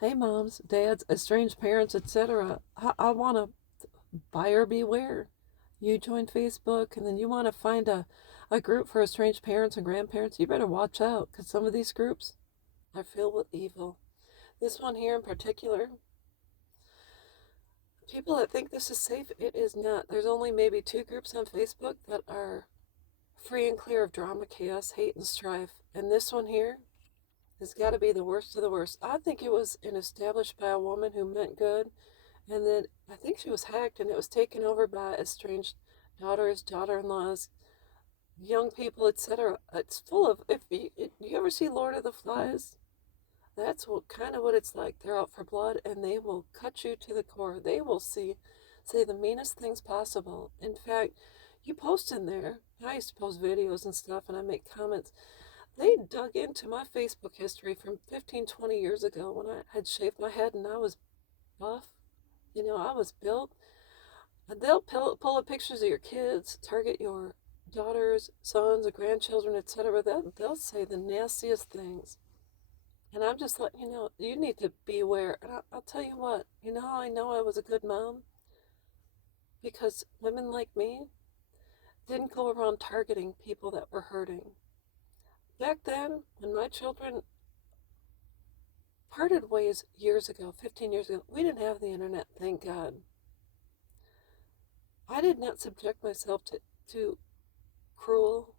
Hey, moms, dads, estranged parents, etc. I want to buyer beware. You join Facebook and then you want to find a group for estranged parents and grandparents. You better watch out because some of these groups are filled with evil. This one here in particular, people that think this is safe, it is not. There's only maybe two groups on Facebook that are free and clear of drama, chaos, hate, and strife. And this one here has got to be the worst of the worst. I think it was established by a woman who meant good. And then I think she was hacked and it was taken over by estranged daughters, daughter in laws, young people, etc. It's full of, if you ever see Lord of the Flies, that's what kind of what it's like. They're out for blood and they will cut you to the core. They will say the meanest things possible. In fact, you post in there. I used to post videos and stuff and I make comments. They dug into my Facebook history from 15, 20 years ago when I had shaved my head and I was buff. I was built. They'll pull up pictures of your kids, target your daughters, sons, or grandchildren, etc. They'll say the nastiest things. And I'm just like, you need to be aware. And I'll tell you what, you know how I know I was a good mom? Because women like me didn't go around targeting people that were hurting. Back then, when my children parted ways years ago, 15 years ago, we didn't have the internet, thank God. I did not subject myself to cruel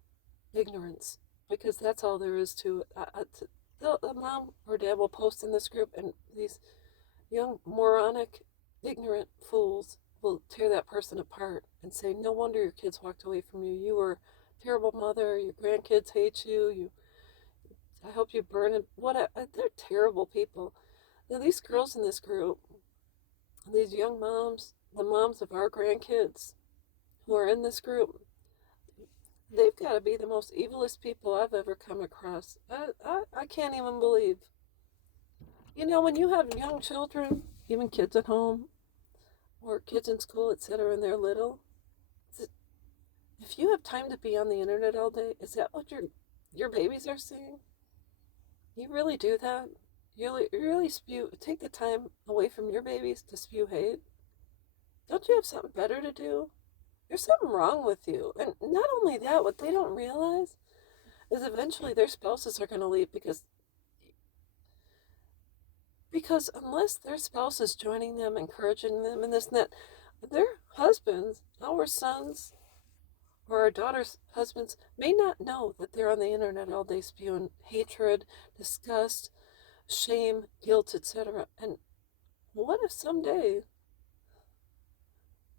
ignorance because that's all there is to it. The mom or dad will post in this group, and these young, moronic, ignorant fools will tear that person apart and say, "No wonder your kids walked away from you. You were a terrible mother. Your grandkids hate you. I hope you burn it." They're terrible people. Now, these girls in this group, these young moms, the moms of our grandkids who are in this group, they've got to be the most evilest people I've ever come across. I can't even believe. When you have young children, even kids at home or kids in school, etc., and they're little, if you have time to be on the internet all day, is that what your babies are seeing? You really do that? You really take the time away from your babies to spew hate? Don't you have something better to do? There's something wrong with you. And not only that, what they don't realize is eventually their spouses are going to leave because unless their spouse is joining them, encouraging them, and this and that, their husbands, our sons, or our daughters' husbands may not know that they're on the internet all day spewing hatred, disgust, shame, guilt, etc. And what if someday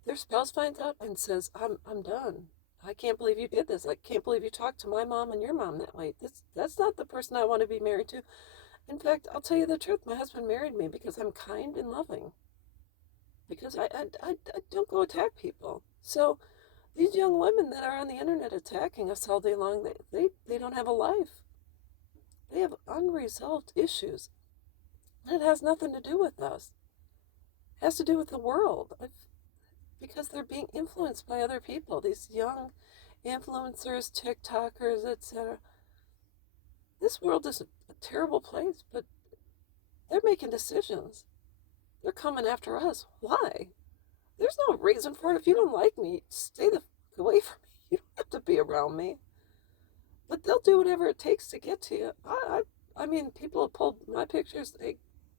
their spouse finds out and says, I'm done. I can't believe you did this. I can't believe you talked to my mom and your mom that way. That's not the person I want to be married to. In fact, I'll tell you the truth. My husband married me because I'm kind and loving. Because I don't go attack people. So these young women that are on the internet attacking us all day long, they don't have a life. They have unresolved issues. And it has nothing to do with us. It has to do with the world. Because they're being influenced by other people, these young influencers, TikTokers, etc. This world is a terrible place, but they're making decisions. They're coming after us. Why? There's no reason for it. If you don't like me, stay the away from me. You don't have to be around me. But they'll do whatever it takes to get to you. I mean, people have pulled my pictures,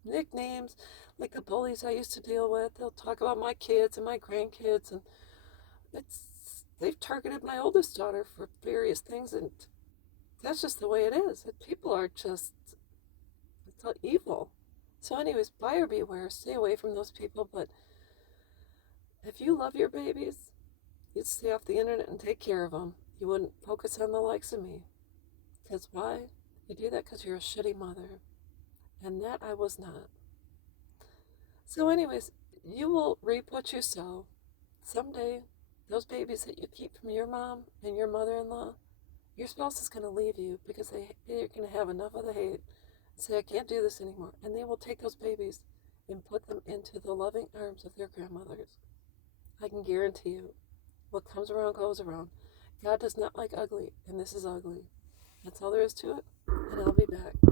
nicknames, like the bullies I used to deal with. They'll talk about my kids and my grandkids, and they've targeted my oldest daughter for various things, and that's just the way it is. People are just it's evil. So, anyways, buyer beware. Stay away from those people. But if you love your babies, you'd stay off the internet and take care of them. You wouldn't focus on the likes of me. Because why? You do that because you're a shitty mother. And that I was not. So, anyways, you will reap what you sow. Someday, those babies that you keep from your mom and your mother-in-law, your spouse is going to leave you because they're going to have enough of the hate and say, I can't do this anymore. And they will take those babies and put them into the loving arms of their grandmothers. I can guarantee you, what comes around goes around. God does not like ugly, and this is ugly. That's all there is to it, and I'll be back.